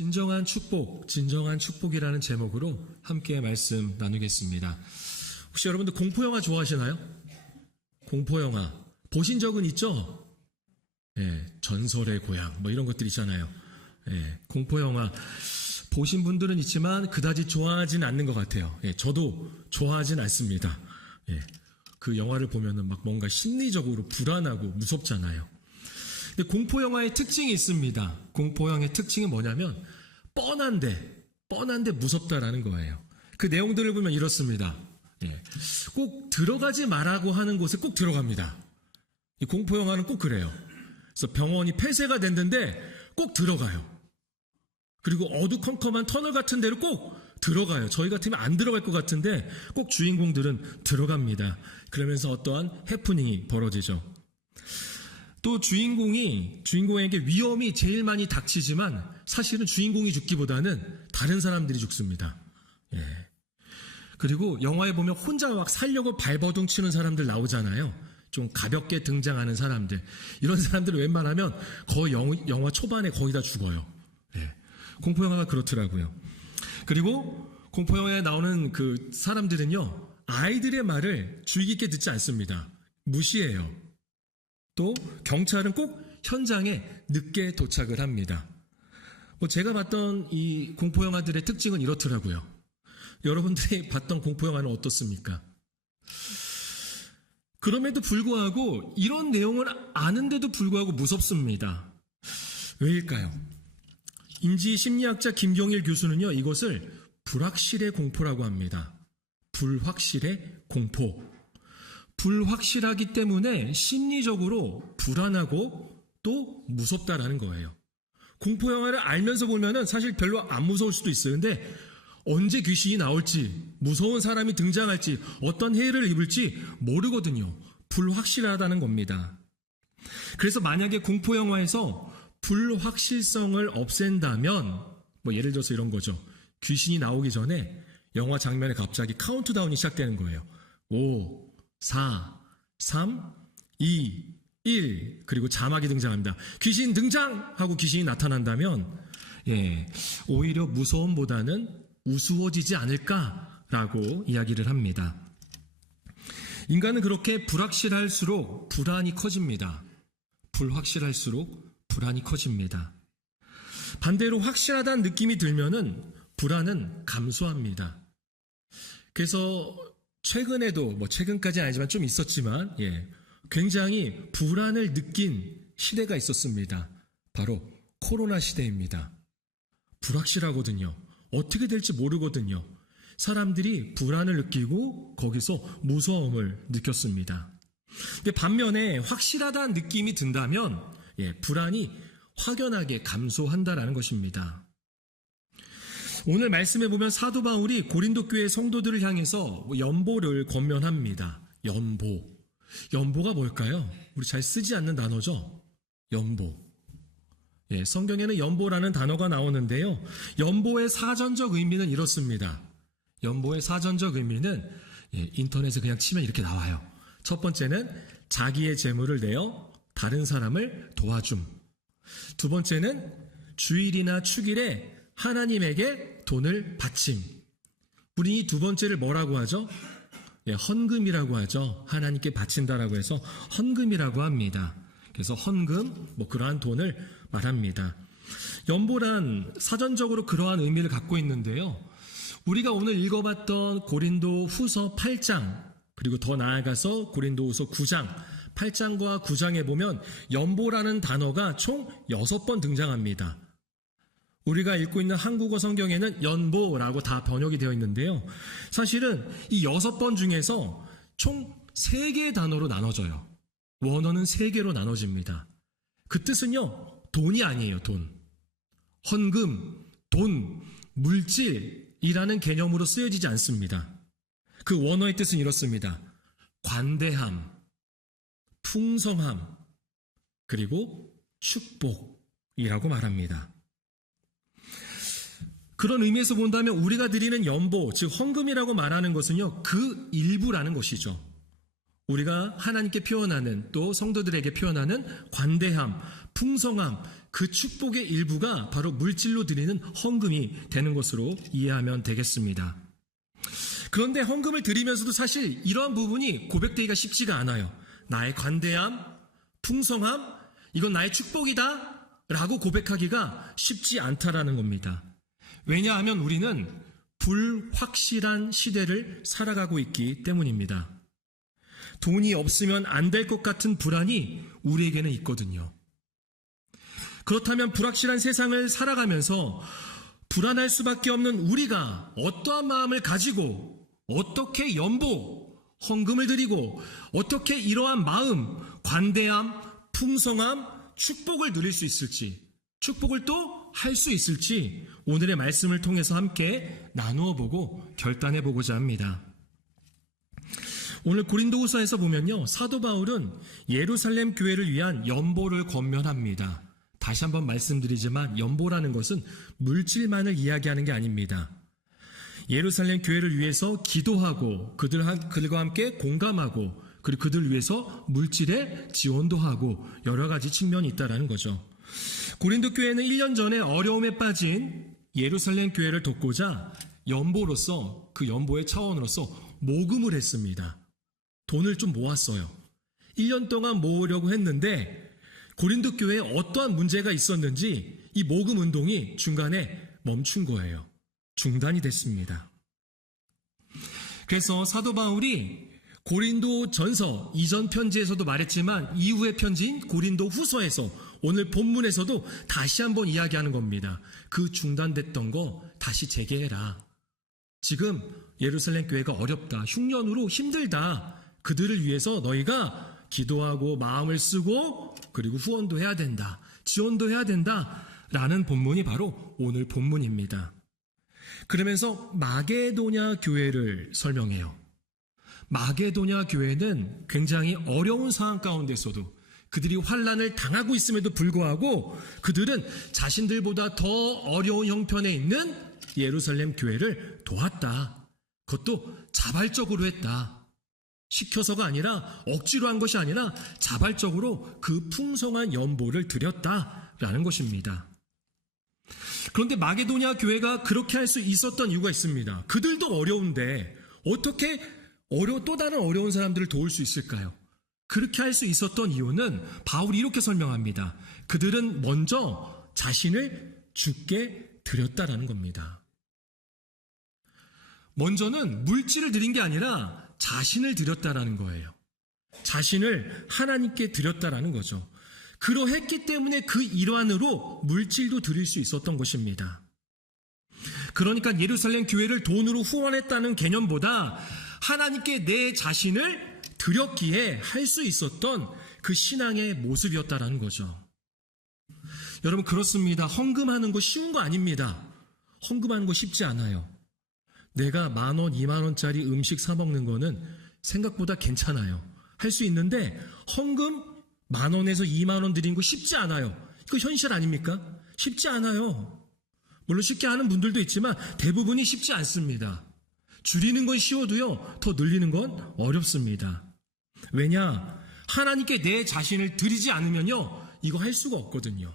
진정한 축복, 진정한 축복이라는 제목으로 함께 말씀 나누겠습니다. 혹시 여러분들 공포영화 좋아하시나요? 공포영화 보신 적은 있죠? 전설의 고향 뭐 이런 것들 있잖아요. 공포영화 보신 분들은 있지만 그다지 좋아하진 않는 것 같아요. 저도 좋아하진 않습니다. 그 영화를 보면은 막 뭔가 심리적으로 불안하고 무섭잖아요. 근데 공포영화의 특징이 있습니다. 공포영화의 특징이 뭐냐면 뻔한데 무섭다라는 거예요. 그 내용들을 보면 이렇습니다. 꼭 들어가지 말라고 하는 곳에 꼭 들어갑니다. 이 공포영화는 꼭 그래요. 그래서 병원이 폐쇄가 됐는데 꼭 들어가요. 그리고 어두컴컴한 터널 같은 데로 꼭 들어가요. 저희 같으면 안 들어갈 것 같은데 꼭 주인공들은 들어갑니다. 그러면서 어떠한 해프닝이 벌어지죠. 또 주인공에게 위험이 제일 많이 닥치지만 사실은 주인공이 죽기보다는 다른 사람들이 죽습니다. 그리고 영화에 보면 혼자 막 살려고 발버둥 치는 사람들 나오잖아요. 좀 가볍게 등장하는 사람들. 이런 사람들은 웬만하면 거의 영화 초반에 거의 다 죽어요. 공포영화가 그렇더라고요. 그리고 공포영화에 나오는 그 사람들은요, 아이들의 말을 주의 깊게 듣지 않습니다. 무시해요. 또 경찰은 꼭 현장에 늦게 도착을 합니다. 제가 봤던 이 공포영화들의 특징은 이렇더라고요. 여러분들이 봤던 공포영화는 어떻습니까? 그럼에도 불구하고 이런 내용을 아는데도 불구하고 무섭습니다. 왜일까요? 인지심리학자 김경일 교수는요, 이것을 불확실의 공포라고 합니다. 불확실의 공포. 불확실하기 때문에 심리적으로 불안하고 또 무섭다라는 거예요. 공포영화를 알면서 보면은 사실 별로 안 무서울 수도 있어요. 근데 언제 귀신이 나올지, 무서운 사람이 등장할지, 어떤 해를 입을지 모르거든요. 불확실하다는 겁니다. 그래서 만약에 공포영화에서 불확실성을 없앤다면, 예를 들어서 이런 거죠. 귀신이 나오기 전에 영화 장면에 갑자기 카운트다운이 시작되는 거예요. 5, 4, 3, 2, 1 그리고 자막이 등장합니다. 귀신 등장! 하고 귀신이 나타난다면 오히려 무서움보다는 우스워지지 않을까라고 이야기를 합니다. 인간은 그렇게 불확실할수록 불안이 커집니다. 불확실할수록 불안이 커집니다. 반대로 확실하다는 느낌이 들면은 불안은 감소합니다. 그래서 최근에도 최근까지는 아니지만 좀 있었지만 굉장히 불안을 느낀 시대가 있었습니다. 바로 코로나 시대입니다. 불확실하거든요. 어떻게 될지 모르거든요. 사람들이 불안을 느끼고 거기서 무서움을 느꼈습니다. 근데 반면에 확실하다는 느낌이 든다면 불안이 확연하게 감소한다라는 것입니다. 오늘 말씀해 보면 사도 바울이 고린도 교회 성도들을 향해서 연보를 권면합니다. 연보가 뭘까요? 우리 잘 쓰지 않는 단어죠? 연보. 성경에는 연보라는 단어가 나오는데요. 연보의 사전적 의미는 이렇습니다. 연보의 사전적 의미는 인터넷에 그냥 치면 이렇게 나와요. 첫 번째는 자기의 재물을 내어 다른 사람을 도와줌. 두 번째는 주일이나 축일에 하나님에게 돈을 바침. 우리 이 두 번째를 뭐라고 하죠? 헌금이라고 하죠. 하나님께 바친다라고 해서 헌금이라고 합니다. 그래서 헌금, 그러한 돈을 말합니다. 연보란 사전적으로 그러한 의미를 갖고 있는데요. 우리가 오늘 읽어봤던 고린도 후서 8장, 그리고 더 나아가서 고린도 후서 9장, 8장과 9장에 보면 연보라는 단어가 총 6번 등장합니다. 우리가 읽고 있는 한국어 성경에는 연보라고 다 번역이 되어 있는데요. 사실은 이 6번 중에서 총 3개의 단어로 나눠져요. 원어는 3개로 나눠집니다. 그 뜻은요, 돈이 아니에요, 돈. 헌금, 돈, 물질이라는 개념으로 쓰여지지 않습니다. 그 원어의 뜻은 이렇습니다. 관대함, 풍성함, 그리고 축복이라고 말합니다. 그런 의미에서 본다면 우리가 드리는 연보, 즉 헌금이라고 말하는 것은요, 그 일부라는 것이죠. 우리가 하나님께 표현하는, 또 성도들에게 표현하는 관대함, 풍성함, 그 축복의 일부가 바로 물질로 드리는 헌금이 되는 것으로 이해하면 되겠습니다. 그런데 헌금을 드리면서도 사실 이러한 부분이 고백되기가 쉽지가 않아요. 나의 관대함, 풍성함, 이건 나의 축복이다 라고 고백하기가 쉽지 않다라는 겁니다. 왜냐하면 우리는 불확실한 시대를 살아가고 있기 때문입니다. 돈이 없으면 안 될 것 같은 불안이 우리에게는 있거든요. 그렇다면 불확실한 세상을 살아가면서 불안할 수밖에 없는 우리가 어떠한 마음을 가지고 어떻게 헌금을 드리고 어떻게 이러한 마음, 관대함, 풍성함, 축복을 누릴 수 있을지, 축복을 또 할 수 있을지 오늘의 말씀을 통해서 함께 나누어 보고 결단해 보고자 합니다. 오늘 고린도후서에서 보면요, 사도 바울은 예루살렘 교회를 위한 연보를 권면합니다. 다시 한번 말씀드리지만 연보라는 것은 물질만을 이야기하는 게 아닙니다. 예루살렘 교회를 위해서 기도하고 그들과 함께 공감하고 그리고 그들을 위해서 물질의 지원도 하고 여러 가지 측면이 있다는 거죠. 고린도 교회는 1년 전에 어려움에 빠진 예루살렘 교회를 돕고자 연보로서 그 연보의 차원으로서 모금을 했습니다. 돈을 좀 모았어요. 1년 동안 모으려고 했는데 고린도 교회에 어떠한 문제가 있었는지 이 모금 운동이 중간에 멈춘 거예요. 중단이 됐습니다. 그래서 사도 바울이 고린도 전서 이전 편지에서도 말했지만 이후의 편지인 고린도 후서에서 오늘 본문에서도 다시 한번 이야기하는 겁니다. 그 중단됐던 거 다시 재개해라. 지금 예루살렘 교회가 어렵다. 흉년으로 힘들다. 그들을 위해서 너희가 기도하고 마음을 쓰고 그리고 후원도 해야 된다. 지원도 해야 된다. 라는 본문이 바로 오늘 본문입니다. 그러면서 마게도냐 교회를 설명해요. 마게도냐 교회는 굉장히 어려운 상황 가운데서도 그들이 환난을 당하고 있음에도 불구하고 그들은 자신들보다 더 어려운 형편에 있는 예루살렘 교회를 도왔다. 그것도 자발적으로 했다. 시켜서가 아니라 억지로 한 것이 아니라 자발적으로 그 풍성한 연보를 드렸다라는 것입니다. 그런데 마게도냐 교회가 그렇게 할 수 있었던 이유가 있습니다. 그들도 어려운데 어떻게 또 다른 어려운 사람들을 도울 수 있을까요? 그렇게 할 수 있었던 이유는 바울이 이렇게 설명합니다. 그들은 먼저 자신을 주께 드렸다라는 겁니다. 먼저는 물질을 드린 게 아니라 자신을 드렸다라는 거예요. 자신을 하나님께 드렸다라는 거죠. 그러했기 때문에 그 일환으로 물질도 드릴 수 있었던 것입니다. 그러니까 예루살렘 교회를 돈으로 후원했다는 개념보다 하나님께 내 자신을 드렸기에 할 수 있었던 그 신앙의 모습이었다라는 거죠. 여러분 그렇습니다. 헌금하는 거 쉬운 거 아닙니다. 헌금하는 거 쉽지 않아요. 내가 10,000원, 20,000원짜리 음식 사 먹는 거는 생각보다 괜찮아요. 할 수 있는데 헌금 10,000원에서 20,000원 드리는 거 쉽지 않아요. 이거 현실 아닙니까? 쉽지 않아요. 물론 쉽게 하는 분들도 있지만 대부분이 쉽지 않습니다. 줄이는 건 쉬워도요, 더 늘리는 건 어렵습니다. 왜냐? 하나님께 내 자신을 드리지 않으면요, 이거 할 수가 없거든요.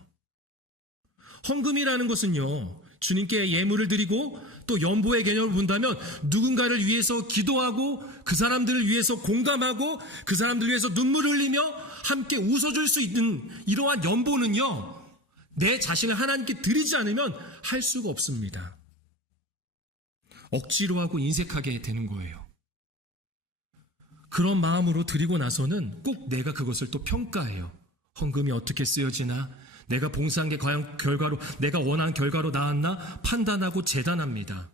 헌금이라는 것은요, 주님께 예물을 드리고 또 연보의 개념을 본다면 누군가를 위해서 기도하고 그 사람들을 위해서 공감하고 그 사람들을 위해서 눈물을 흘리며 함께 웃어줄 수 있는 이러한 연보는요, 내 자신을 하나님께 드리지 않으면 할 수가 없습니다. 억지로 하고 인색하게 되는 거예요. 그런 마음으로 드리고 나서는 꼭 내가 그것을 또 평가해요. 헌금이 어떻게 쓰여지나, 내가 봉사한 게 과연 결과로 내가 원한 결과로 나왔나 판단하고 재단합니다.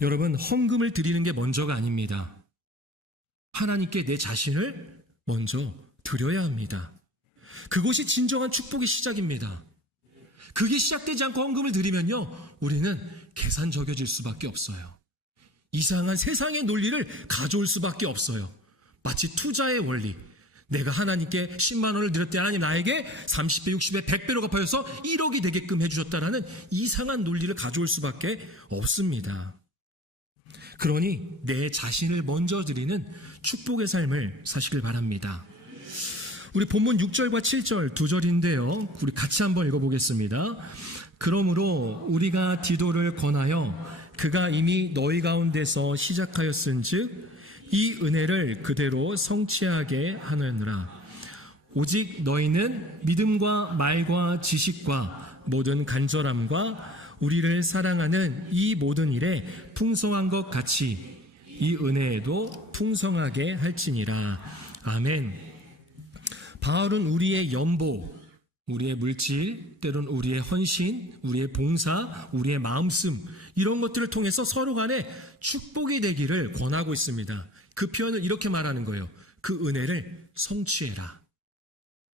여러분, 헌금을 드리는 게 먼저가 아닙니다. 하나님께 내 자신을 먼저 드려야 합니다. 그것이 진정한 축복의 시작입니다. 그게 시작되지 않고 헌금을 드리면요, 우리는 계산적여질 수밖에 없어요. 이상한 세상의 논리를 가져올 수밖에 없어요. 마치 투자의 원리. 내가 하나님께 10만 원을 드렸대 하나님 나에게 30배, 60배, 100배로 갚아줘서 1억이 되게끔 해주셨다라는 이상한 논리를 가져올 수밖에 없습니다. 그러니 내 자신을 먼저 드리는 축복의 삶을 사시길 바랍니다. 우리 본문 6절과 7절 두 절인데요. 우리 같이 한번 읽어보겠습니다. 그러므로 우리가 디도를 권하여 그가 이미 너희 가운데서 시작하였은즉 이 은혜를 그대로 성취하게 하느니라. 오직 너희는 믿음과 말과 지식과 모든 간절함과 우리를 사랑하는 이 모든 일에 풍성한 것 같이 이 은혜에도 풍성하게 할지니라. 아멘. 바울은 우리의 연보, 우리의 물질, 때론 우리의 헌신, 우리의 봉사, 우리의 마음씀 이런 것들을 통해서 서로 간에 축복이 되기를 권하고 있습니다. 그 표현을 이렇게 말하는 거예요. 그 은혜를 성취해라.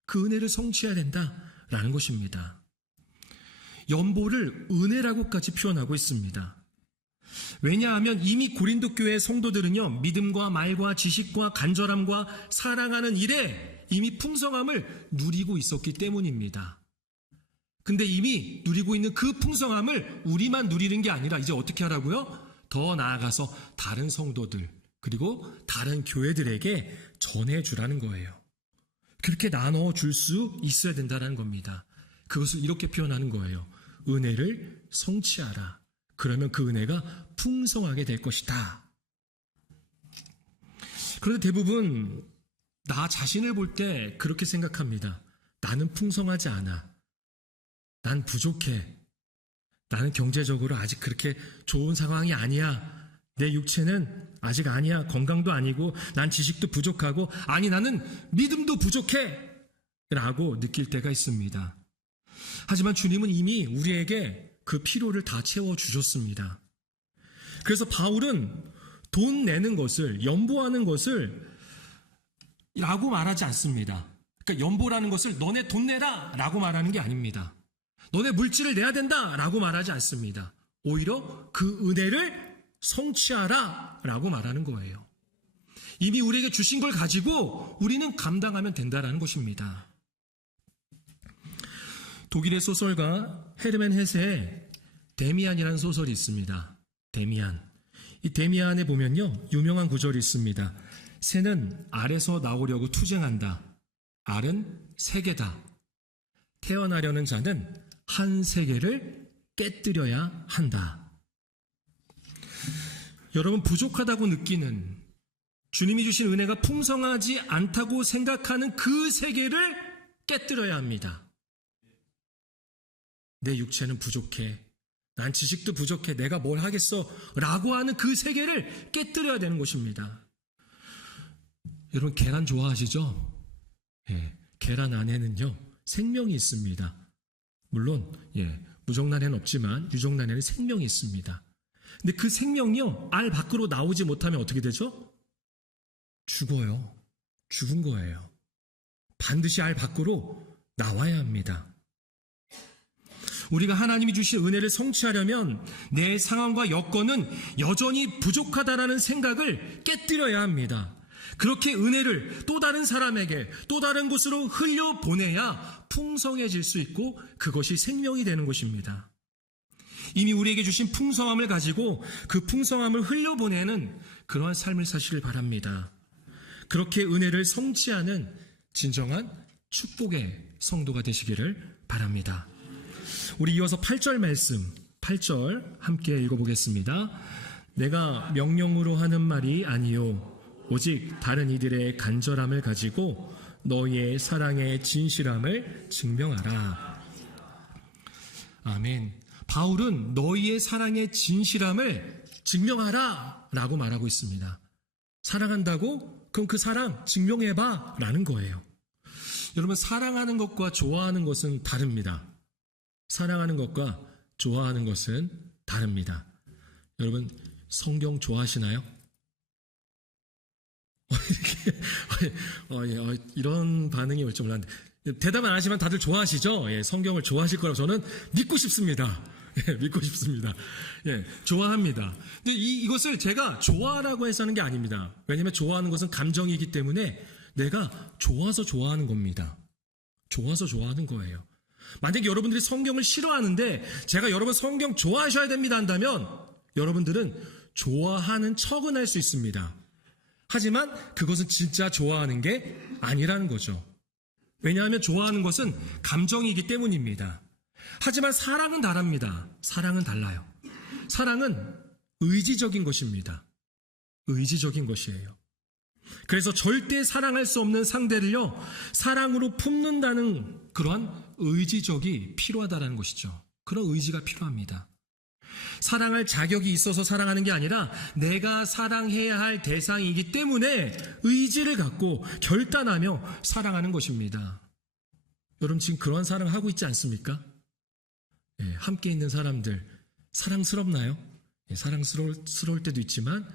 그 은혜를 성취해야 된다라는 것입니다. 연보를 은혜라고까지 표현하고 있습니다. 왜냐하면 이미 고린도 교회의 성도들은요, 믿음과 말과 지식과 간절함과 사랑하는 일에 이미 풍성함을 누리고 있었기 때문입니다. 근데 이미 누리고 있는 그 풍성함을 우리만 누리는 게 아니라 이제 어떻게 하라고요? 더 나아가서 다른 성도들 그리고 다른 교회들에게 전해주라는 거예요. 그렇게 나눠줄 수 있어야 된다는 겁니다. 그것을 이렇게 표현하는 거예요. 은혜를 성취하라. 그러면 그 은혜가 풍성하게 될 것이다. 그런데 대부분 나 자신을 볼 때 그렇게 생각합니다. 나는 풍성하지 않아. 난 부족해. 나는 경제적으로 아직 그렇게 좋은 상황이 아니야. 내 육체는 아직 아니야. 건강도 아니고 난 지식도 부족하고 아니 나는 믿음도 부족해 라고 느낄 때가 있습니다. 하지만 주님은 이미 우리에게 그 필요를 다 채워주셨습니다. 그래서 바울은 돈 내는 것을 연보하는 것을 라고 말하지 않습니다. 그러니까 연보라는 것을 너네 돈 내라 라고 말하는 게 아닙니다. 너네 물질을 내야 된다 라고 말하지 않습니다. 오히려 그 은혜를 성취하라 라고 말하는 거예요. 이미 우리에게 주신 걸 가지고 우리는 감당하면 된다라는 것입니다. 독일의 소설가 헤르멘 헤세의 데미안이라는 소설이 있습니다. 데미안. 이 데미안에 보면요, 유명한 구절이 있습니다. 새는 알에서 나오려고 투쟁한다. 알은 세계다. 태어나려는 자는 한 세계를 깨뜨려야 한다. 여러분, 부족하다고 느끼는, 주님이 주신 은혜가 풍성하지 않다고 생각하는 그 세계를 깨뜨려야 합니다. 내 육체는 부족해. 난 지식도 부족해. 내가 뭘 하겠어? 라고 하는 그 세계를 깨뜨려야 되는 것입니다. 여러분, 계란 좋아하시죠? 예, 계란 안에는요, 생명이 있습니다. 물론, 무정란에는 없지만 유정란에는 생명이 있습니다. 근데 그 생명이요, 알 밖으로 나오지 못하면 어떻게 되죠? 죽어요. 죽은 거예요. 반드시 알 밖으로 나와야 합니다. 우리가 하나님이 주신 은혜를 성취하려면 내 상황과 여건은 여전히 부족하다라는 생각을 깨뜨려야 합니다. 그렇게 은혜를 또 다른 사람에게 또 다른 곳으로 흘려보내야 풍성해질 수 있고 그것이 생명이 되는 것입니다. 이미 우리에게 주신 풍성함을 가지고 그 풍성함을 흘려보내는 그러한 삶을 사시길 바랍니다. 그렇게 은혜를 성취하는 진정한 축복의 성도가 되시기를 바랍니다. 우리 이어서 8절 말씀, 8절 함께 읽어보겠습니다. 내가 명령으로 하는 말이 아니요 오직 다른 이들의 간절함을 가지고 너희의 사랑의 진실함을 증명하라. 아멘. 바울은 너희의 사랑의 진실함을 증명하라 라고 말하고 있습니다. 사랑한다고? 그럼 그 사랑 증명해봐 라는 거예요. 여러분, 사랑하는 것과 좋아하는 것은 다릅니다. 사랑하는 것과 좋아하는 것은 다릅니다. 여러분, 성경 좋아하시나요? 이런 반응이 올 줄 몰랐는데 대답은 안 하시면 다들 좋아하시죠? 성경을 좋아하실 거라고 저는 믿고 싶습니다. 믿고 싶습니다. 좋아합니다. 근데 이것을 제가 좋아라고 해서 하는 게 아닙니다. 왜냐하면 좋아하는 것은 감정이기 때문에 내가 좋아서 좋아하는 겁니다. 좋아서 좋아하는 거예요. 만약에 여러분들이 성경을 싫어하는데 제가 여러분 성경 좋아하셔야 됩니다 한다면 여러분들은 좋아하는 척은 할 수 있습니다. 하지만 그것은 진짜 좋아하는 게 아니라는 거죠. 왜냐하면 좋아하는 것은 감정이기 때문입니다. 하지만 사랑은 다릅니다. 사랑은 달라요. 사랑은 의지적인 것입니다. 의지적인 것이에요. 그래서 절대 사랑할 수 없는 상대를요, 사랑으로 품는다는 그러한 의지적이 필요하다는 것이죠. 그런 의지가 필요합니다. 사랑할 자격이 있어서 사랑하는 게 아니라 내가 사랑해야 할 대상이기 때문에 의지를 갖고 결단하며 사랑하는 것입니다. 여러분 지금 그런 사랑하고 있지 않습니까? 예, 함께 있는 사람들 사랑스럽나요? 예, 사랑스러울 때도 있지만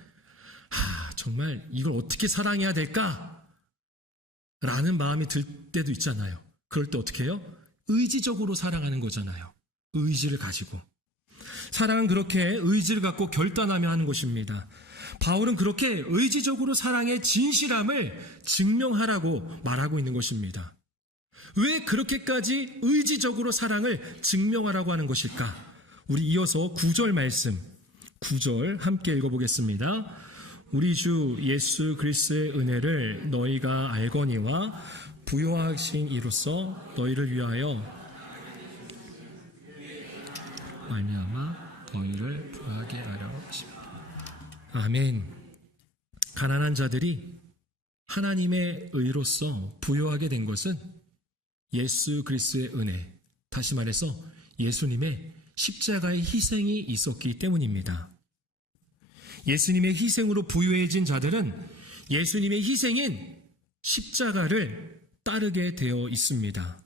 정말 이걸 어떻게 사랑해야 될까? 라는 마음이 들 때도 있잖아요. 그럴 때 어떻게 해요? 의지적으로 사랑하는 거잖아요. 의지를 가지고. 사랑은 그렇게 의지를 갖고 결단하며 하는 것입니다. 바울은 그렇게 의지적으로 사랑의 진실함을 증명하라고 말하고 있는 것입니다. 왜 그렇게까지 의지적으로 사랑을 증명하라고 하는 것일까? 우리 이어서 9절 말씀, 9절 함께 읽어보겠습니다. 우리 주 예수 그리스도의 은혜를 너희가 알거니와 부요하신 이로써 너희를 위하여 말미암아 너희를 부요하게 하려 하십니다. 아멘. 가난한 자들이 하나님의 의로서 부요하게 된 것은 예수 그리스도의 은혜, 다시 말해서 예수님의 십자가의 희생이 있었기 때문입니다. 예수님의 희생으로 부유해진 자들은 예수님의 희생인 십자가를 따르게 되어 있습니다.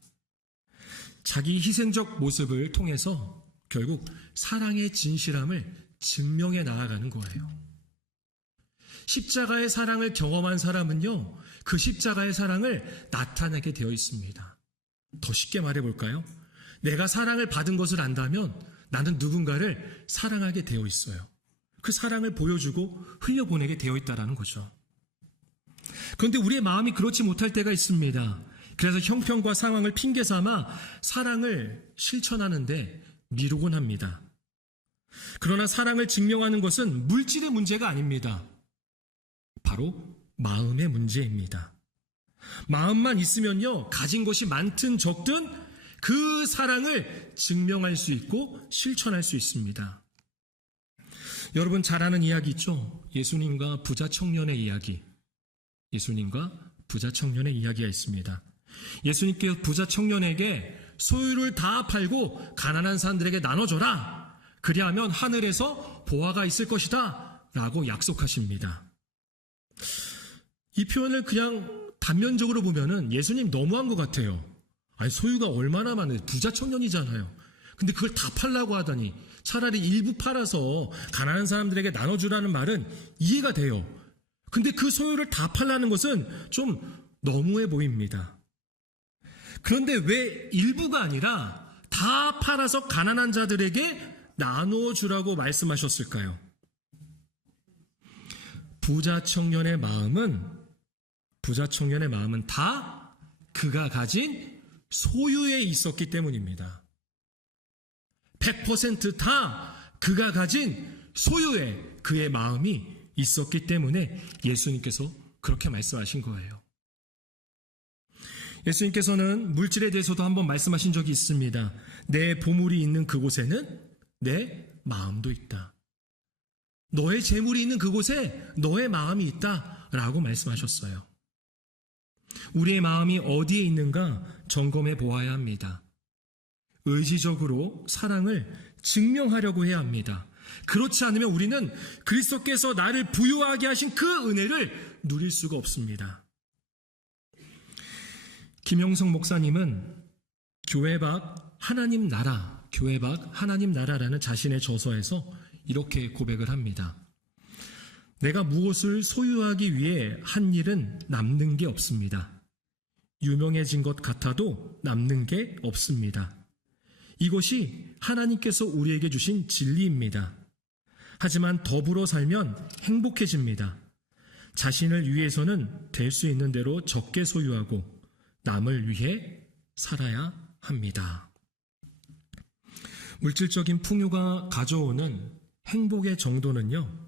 자기 희생적 모습을 통해서 결국 사랑의 진실함을 증명해 나아가는 거예요. 십자가의 사랑을 경험한 사람은요, 그 십자가의 사랑을 나타내게 되어 있습니다. 더 쉽게 말해볼까요? 내가 사랑을 받은 것을 안다면 나는 누군가를 사랑하게 되어 있어요. 그 사랑을 보여주고 흘려보내게 되어 있다는 거죠. 그런데 우리의 마음이 그렇지 못할 때가 있습니다. 그래서 형편과 상황을 핑계 삼아 사랑을 실천하는데 미루곤 합니다. 그러나 사랑을 증명하는 것은 물질의 문제가 아닙니다. 바로 마음의 문제입니다. 마음만 있으면요, 가진 것이 많든 적든 그 사랑을 증명할 수 있고 실천할 수 있습니다. 여러분 잘 아는 이야기 있죠? 예수님과 부자 청년의 이야기. 예수님과 부자 청년의 이야기가 있습니다. 예수님께서 부자 청년에게 소유를 다 팔고 가난한 사람들에게 나눠줘라. 그리하면 하늘에서 보화가 있을 것이다. 라고 약속하십니다. 이 표현을 그냥 단면적으로 보면은 예수님 너무한 것 같아요. 아니, 소유가 얼마나 많은데 부자 청년이잖아요. 근데 그걸 다 팔라고 하다니 차라리 일부 팔아서 가난한 사람들에게 나눠주라는 말은 이해가 돼요. 근데 그 소유를 다 팔라는 것은 좀 너무해 보입니다. 그런데 왜 일부가 아니라 다 팔아서 가난한 자들에게 나눠주라고 말씀하셨을까요? 부자 청년의 마음은 다 그가 가진 소유에 있었기 때문입니다. 100% 다 그가 가진 소유에 그의 마음이 있었기 때문에 예수님께서 그렇게 말씀하신 거예요. 예수님께서는 물질에 대해서도 한번 말씀하신 적이 있습니다. 내 보물이 있는 그곳에는 내 마음도 있다. 너의 재물이 있는 그곳에 너의 마음이 있다 라고 말씀하셨어요. 우리의 마음이 어디에 있는가 점검해 보아야 합니다. 의지적으로 사랑을 증명하려고 해야 합니다. 그렇지 않으면 우리는 그리스도께서 나를 부유하게 하신 그 은혜를 누릴 수가 없습니다. 김영성 목사님은 교회 밖 하나님 나라라는 자신의 저서에서 이렇게 고백을 합니다. 내가 무엇을 소유하기 위해 한 일은 남는 게 없습니다. 유명해진 것 같아도 남는 게 없습니다. 이것이 하나님께서 우리에게 주신 진리입니다. 하지만 더불어 살면 행복해집니다. 자신을 위해서는 될 수 있는 대로 적게 소유하고 남을 위해 살아야 합니다. 물질적인 풍요가 가져오는 행복의 정도는요,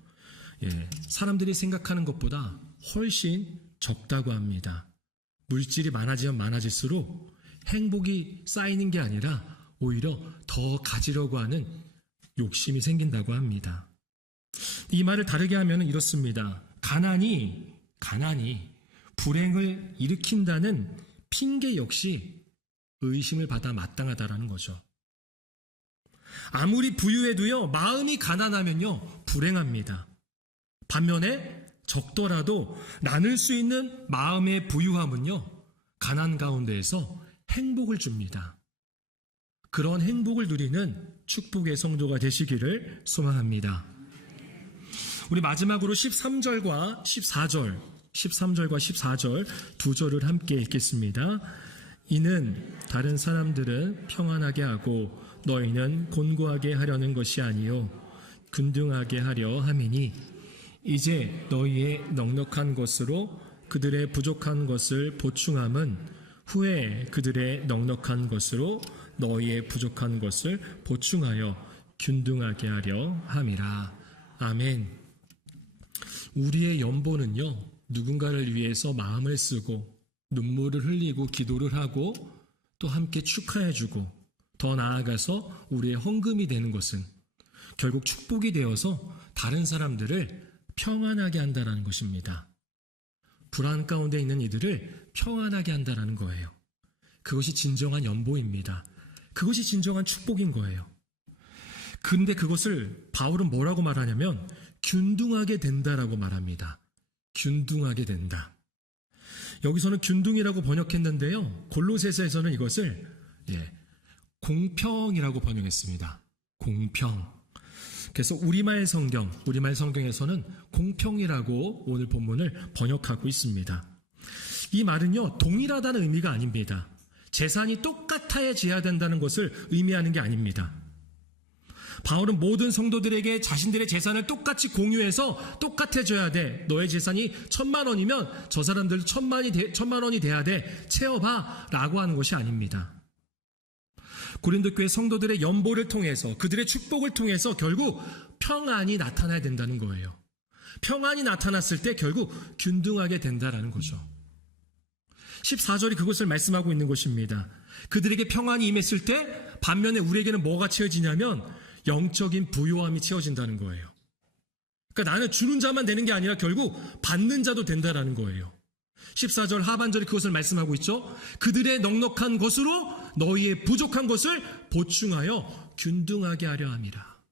사람들이 생각하는 것보다 훨씬 적다고 합니다. 물질이 많아지면 많아질수록 행복이 쌓이는 게 아니라 오히려 더 가지려고 하는 욕심이 생긴다고 합니다. 이 말을 다르게 하면 이렇습니다. 가난이 불행을 일으킨다는 핑계 역시 의심을 받아 마땅하다라는 거죠. 아무리 부유해도요, 마음이 가난하면요, 불행합니다. 반면에 적더라도 나눌 수 있는 마음의 부유함은요, 가난 가운데에서 행복을 줍니다. 그런 행복을 누리는 축복의 성도가 되시기를 소망합니다. 우리 마지막으로 13절과 14절 두 절을 함께 읽겠습니다. 이는 다른 사람들은 평안하게 하고 너희는 곤고하게 하려는 것이 아니요 균등하게 하려 함이니 이제 너희의 넉넉한 것으로 그들의 부족한 것을 보충함은 후에 그들의 넉넉한 것으로 너희의 부족한 것을 보충하여 균등하게 하려 함이라. 아멘. 우리의 연보는요, 누군가를 위해서 마음을 쓰고 눈물을 흘리고 기도를 하고 또 함께 축하해주고 더 나아가서 우리의 헌금이 되는 것은 결국 축복이 되어서 다른 사람들을 평안하게 한다는 것입니다. 불안 가운데 있는 이들을 평안하게 한다는 거예요. 그것이 진정한 연보입니다. 그것이 진정한 축복인 거예요. 근데 그것을 바울은 뭐라고 말하냐면 균등하게 된다라고 말합니다. 균등하게 된다. 여기서는 균등이라고 번역했는데요, 골로새서에서는 이것을 공평이라고 번역했습니다. 공평. 그래서 우리말 성경에서는 공평이라고 오늘 본문을 번역하고 있습니다. 이 말은요, 동일하다는 의미가 아닙니다. 재산이 똑같아져야 된다는 것을 의미하는 게 아닙니다. 바울은 모든 성도들에게 자신들의 재산을 똑같이 공유해서 똑같아져야 돼. 너의 재산이 1,000만 원이면 저 사람들 1,000만 원이 돼야 돼. 채워봐. 라고 하는 것이 아닙니다. 고린도 교회 성도들의 연보를 통해서 그들의 축복을 통해서 결국 평안이 나타나야 된다는 거예요. 평안이 나타났을 때 결국 균등하게 된다라는 거죠. 14절이 그것을 말씀하고 있는 것입니다. 그들에게 평안이 임했을 때 반면에 우리에게는 뭐가 채워지냐면 영적인 부요함이 채워진다는 거예요. 그러니까 나는 주는 자만 되는 게 아니라 결국 받는 자도 된다라는 거예요. 14절 하반절이 그것을 말씀하고 있죠. 그들의 넉넉한 것으로 너희의 부족한 것을 보충하여 균등하게 하려 함이라.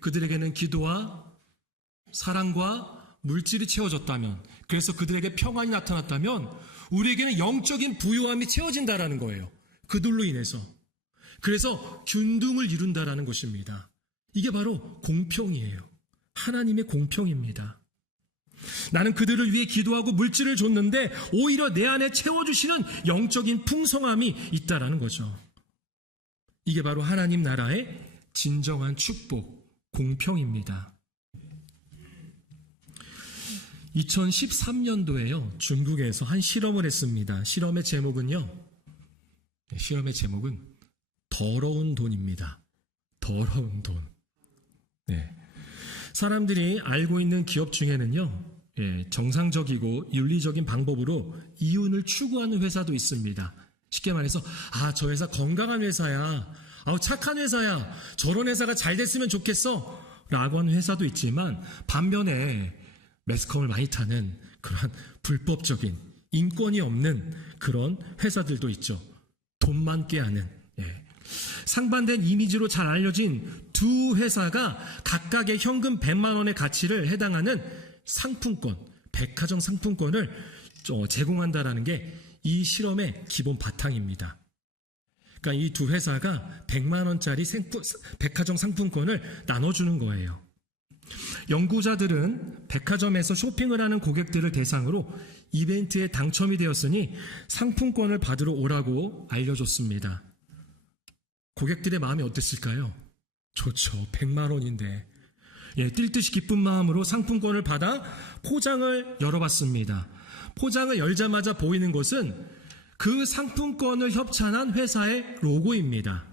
그들에게는 기도와 사랑과 물질이 채워졌다면, 그래서 그들에게 평안이 나타났다면 우리에게는 영적인 부요함이 채워진다라는 거예요. 그들로 인해서. 그래서 균등을 이룬다라는 것입니다. 이게 바로 공평이에요. 하나님의 공평입니다. 나는 그들을 위해 기도하고 물질을 줬는데 오히려 내 안에 채워주시는 영적인 풍성함이 있다라는 거죠. 이게 바로 하나님 나라의 진정한 축복, 공평입니다. 2013년도에요, 중국에서 한 실험을 했습니다. 실험의 제목은 더러운 돈입니다. 더러운 돈. 네. 사람들이 알고 있는 기업 중에는요, 정상적이고 윤리적인 방법으로 이윤을 추구하는 회사도 있습니다. 쉽게 말해서, 저 회사 건강한 회사야. 착한 회사야. 저런 회사가 잘 됐으면 좋겠어. 라고 하는 회사도 있지만, 반면에 매스컴을 많이 타는 그런 불법적인 인권이 없는 그런 회사들도 있죠. 돈만 꾀하는. 상반된 이미지로 잘 알려진 두 회사가 각각의 현금 100만 원의 가치를 해당하는 상품권, 백화점 상품권을 제공한다라는 게 이 실험의 기본 바탕입니다. 그러니까 이 두 회사가 100만 원짜리 백화점 상품권을 나눠주는 거예요. 연구자들은 백화점에서 쇼핑을 하는 고객들을 대상으로 이벤트에 당첨이 되었으니 상품권을 받으러 오라고 알려줬습니다. 고객들의 마음이 어땠을까요? 좋죠. 100만 원인데. 뛸 듯이 기쁜 마음으로 상품권을 받아 포장을 열어봤습니다. 포장을 열자마자 보이는 것은 그 상품권을 협찬한 회사의 로고입니다.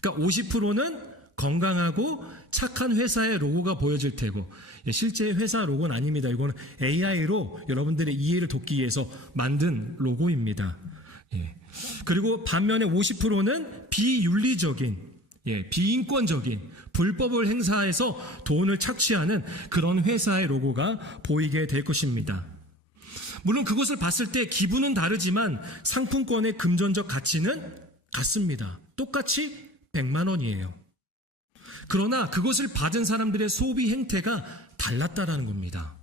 그러니까 50%는 건강하고 착한 회사의 로고가 보여질 테고, 실제 회사 로고는 아닙니다. 이거는 AI로 여러분들의 이해를 돕기 위해서 만든 로고입니다. 그리고 반면에 50%는 비윤리적인, 비인권적인 불법을 행사해서 돈을 착취하는 그런 회사의 로고가 보이게 될 것입니다. 물론 그것을 봤을 때 기분은 다르지만 상품권의 금전적 가치는 같습니다. 똑같이 100만 원이에요. 그러나 그것을 받은 사람들의 소비 행태가 달랐다라는 겁니다.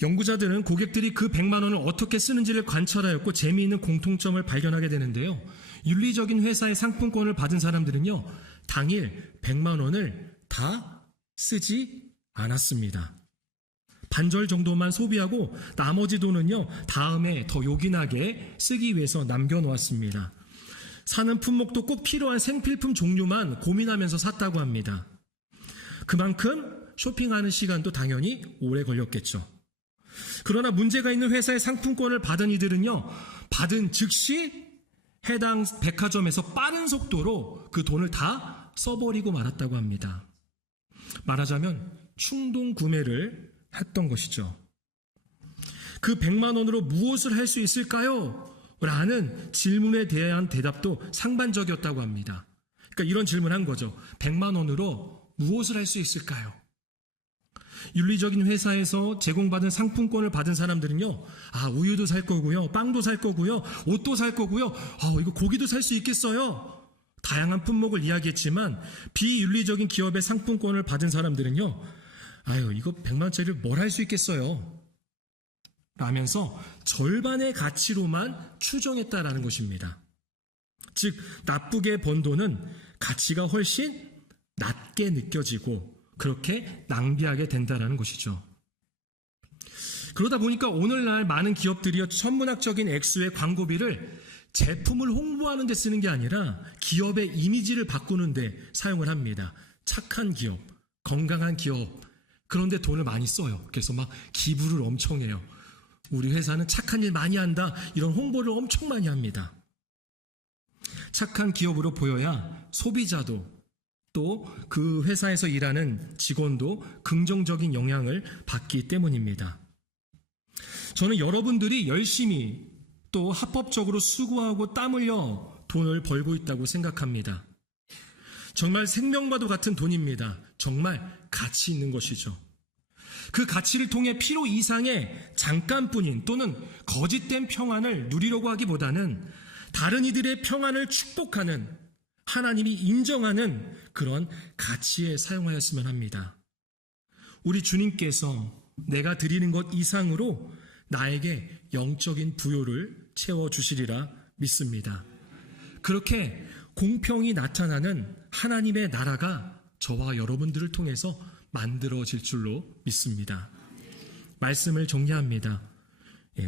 연구자들은 고객들이 그 100만 원을 어떻게 쓰는지를 관찰하였고 재미있는 공통점을 발견하게 되는데요. 윤리적인 회사의 상품권을 받은 사람들은요, 당일 100만 원을 다 쓰지 않았습니다. 반절 정도만 소비하고 나머지 돈은요, 다음에 더 요긴하게 쓰기 위해서 남겨놓았습니다. 사는 품목도 꼭 필요한 생필품 종류만 고민하면서 샀다고 합니다. 그만큼 쇼핑하는 시간도 당연히 오래 걸렸겠죠. 그러나 문제가 있는 회사의 상품권을 받은 이들은요, 받은 즉시 해당 백화점에서 빠른 속도로 그 돈을 다 써버리고 말았다고 합니다. 말하자면 충동 구매를 했던 것이죠. 그 100만 원으로 무엇을 할 수 있을까요? 라는 질문에 대한 대답도 상반적이었다고 합니다. 그러니까 이런 질문을 한 거죠. 100만 원으로 무엇을 할 수 있을까요? 윤리적인 회사에서 제공받은 상품권을 받은 사람들은요, 우유도 살 거고요, 빵도 살 거고요, 옷도 살 거고요, 이거 고기도 살 수 있겠어요. 다양한 품목을 이야기했지만 비윤리적인 기업의 상품권을 받은 사람들은요, 이거 100만 원짜리를 뭘 할 수 있겠어요? 라면서 절반의 가치로만 추정했다라는 것입니다. 즉, 나쁘게 번 돈은 가치가 훨씬 낮게 느껴지고 그렇게 낭비하게 된다라는 것이죠. 그러다 보니까 오늘날 많은 기업들이요, 천문학적인 액수의 광고비를 제품을 홍보하는 데 쓰는 게 아니라 기업의 이미지를 바꾸는 데 사용을 합니다. 착한 기업, 건강한 기업, 그런데 돈을 많이 써요. 그래서 막 기부를 엄청 해요. 우리 회사는 착한 일 많이 한다, 이런 홍보를 엄청 많이 합니다. 착한 기업으로 보여야 소비자도 또 그 회사에서 일하는 직원도 긍정적인 영향을 받기 때문입니다. 저는 여러분들이 열심히 또 합법적으로 수고하고 땀 흘려 돈을 벌고 있다고 생각합니다. 정말 생명과도 같은 돈입니다. 정말 가치 있는 것이죠. 그 가치를 통해 필요 이상의 잠깐뿐인 또는 거짓된 평안을 누리려고 하기보다는 다른 이들의 평안을 축복하는, 하나님이 인정하는 그런 가치에 사용하였으면 합니다. 우리 주님께서 내가 드리는 것 이상으로 나에게 영적인 부요를 채워주시리라 믿습니다. 그렇게 공평이 나타나는 하나님의 나라가 저와 여러분들을 통해서 만들어질 줄로 믿습니다. 말씀을 정리합니다.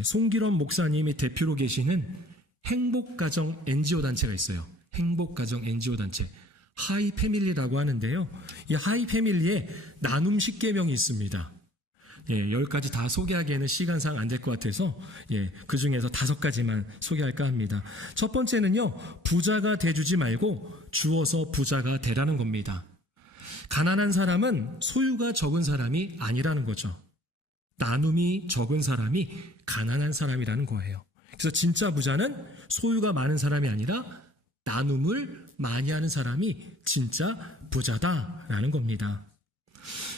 송기론 목사님이 대표로 계시는 행복가정 NGO 단체가 있어요. 행복가정 NGO 단체, 하이패밀리라고 하는데요. 이 하이패밀리에 나눔 10계명이 있습니다. 10가지 다 소개하기에는 시간상 안 될 것 같아서 그 중에서 5가지만 소개할까 합니다. 첫 번째는요, 부자가 돼주지 말고 주어서 부자가 되라는 겁니다. 가난한 사람은 소유가 적은 사람이 아니라는 거죠. 나눔이 적은 사람이 가난한 사람이라는 거예요. 그래서 진짜 부자는 소유가 많은 사람이 아니라 나눔을 많이 하는 사람이 진짜 부자다라는 겁니다.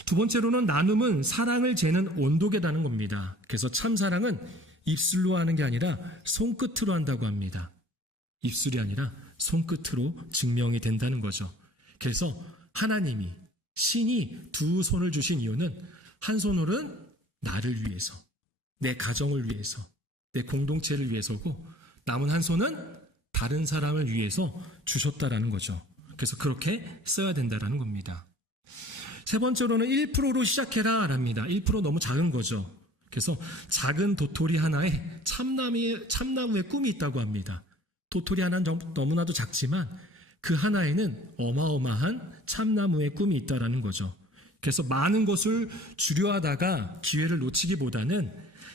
두 번째로는 나눔은 사랑을 재는 온도계라는 겁니다. 그래서 참 사랑은 입술로 하는 게 아니라 손끝으로 한다고 합니다. 입술이 아니라 손끝으로 증명이 된다는 거죠. 그래서 하나님이, 신이 두 손을 주신 이유는 한 손으로는 나를 위해서, 내 가정을 위해서, 내 공동체를 위해서고 남은 한 손은 다른 사람을 위해서 주셨다라는 거죠. 그래서 그렇게 써야 된다라는 겁니다. 세 번째로는 1%로 시작해라 랍니다. 1% 너무 작은 거죠. 그래서 작은 도토리 하나에 참나무의 꿈이 있다고 합니다. 도토리 하나는 너무나도 작지만 그 하나에는 어마어마한 참나무의 꿈이 있다라는 거죠. 그래서 많은 것을 주려 하다가 기회를 놓치기보다는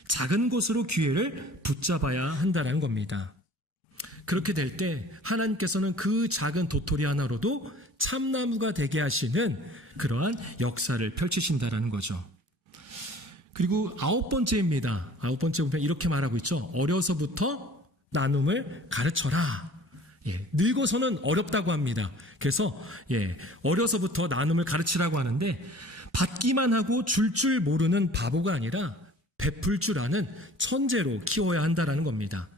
작은 것으로 기회를 붙잡아야 한다는 겁니다. 그렇게 될 때 하나님께서는 그 작은 도토리 하나로도 참나무가 되게 하시는 그러한 역사를 펼치신다라는 거죠. 그리고 9번째입니다. 9번째 보면 이렇게 말하고 있죠. 어려서부터 나눔을 가르쳐라. 늙어서는 어렵다고 합니다. 그래서 어려서부터 나눔을 가르치라고 하는데, 받기만 하고 줄 모르는 바보가 아니라 베풀 줄 아는 천재로 키워야 한다라는 겁니다.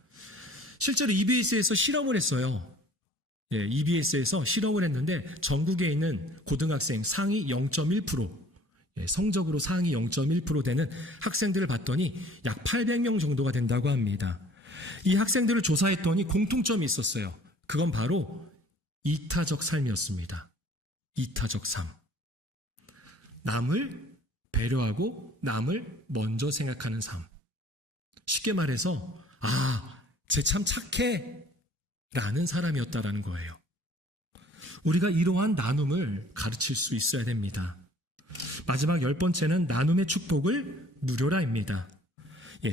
실제로 EBS에서 실험을 했어요. EBS에서 실험을 했는데 전국에 있는 고등학생 상위 0.1%, 성적으로 상위 0.1% 되는 학생들을 봤더니 약 800명 정도가 된다고 합니다. 이 학생들을 조사했더니 공통점이 있었어요. 그건 바로 이타적 삶이었습니다. 이타적 삶. 남을 배려하고 남을 먼저 생각하는 삶. 쉽게 말해서 쟤 참 착해 라는 사람이었다라는 거예요. 우리가 이러한 나눔을 가르칠 수 있어야 됩니다. 마지막 10번째는 나눔의 축복을 누려라입니다.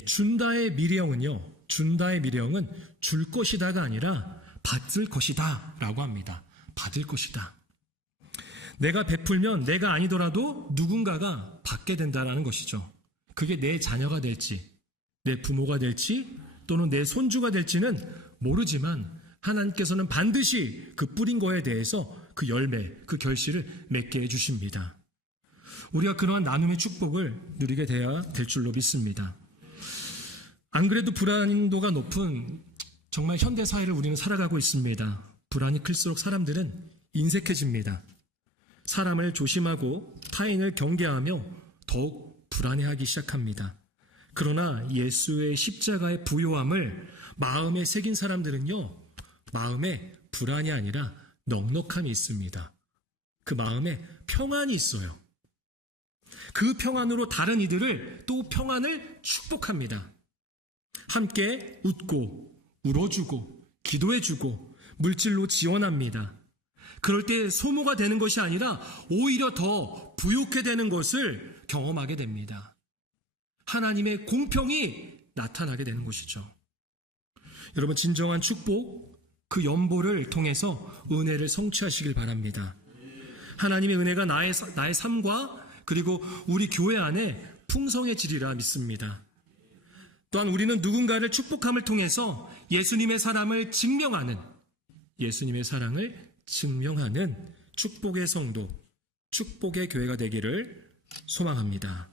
준다의 미래형은요, 준다의 미래형은 줄 것이다가 아니라 받을 것이다 라고 합니다. 받을 것이다. 내가 베풀면 내가 아니더라도 누군가가 받게 된다는 것이죠. 그게 내 자녀가 될지, 내 부모가 될지, 또는 내 손주가 될지는 모르지만 하나님께서는 반드시 그 뿌린 거에 대해서 그 열매, 그 결실을 맺게 해주십니다. 우리가 그러한 나눔의 축복을 누리게 돼야 될 줄로 믿습니다. 안 그래도 불안도가 높은 정말 현대 사회를 우리는 살아가고 있습니다. 불안이 클수록 사람들은 인색해집니다. 사람을 조심하고 타인을 경계하며 더욱 불안해하기 시작합니다. 그러나 예수의 십자가의 부요함을 마음에 새긴 사람들은요, 마음에 불안이 아니라 넉넉함이 있습니다. 그 마음에 평안이 있어요. 그 평안으로 다른 이들을 또 평안을 축복합니다. 함께 웃고 울어주고 기도해주고 물질로 지원합니다. 그럴 때 소모가 되는 것이 아니라 오히려 더 부욕해 되는 것을 경험하게 됩니다. 하나님의 공평이 나타나게 되는 것이죠. 여러분, 진정한 축복, 그 연보를 통해서 은혜를 성취하시길 바랍니다. 하나님의 은혜가 나의 삶과 그리고 우리 교회 안에 풍성해지리라 믿습니다. 또한 우리는 누군가를 축복함을 통해서 예수님의 사랑을 증명하는 축복의 성도, 축복의 교회가 되기를 소망합니다.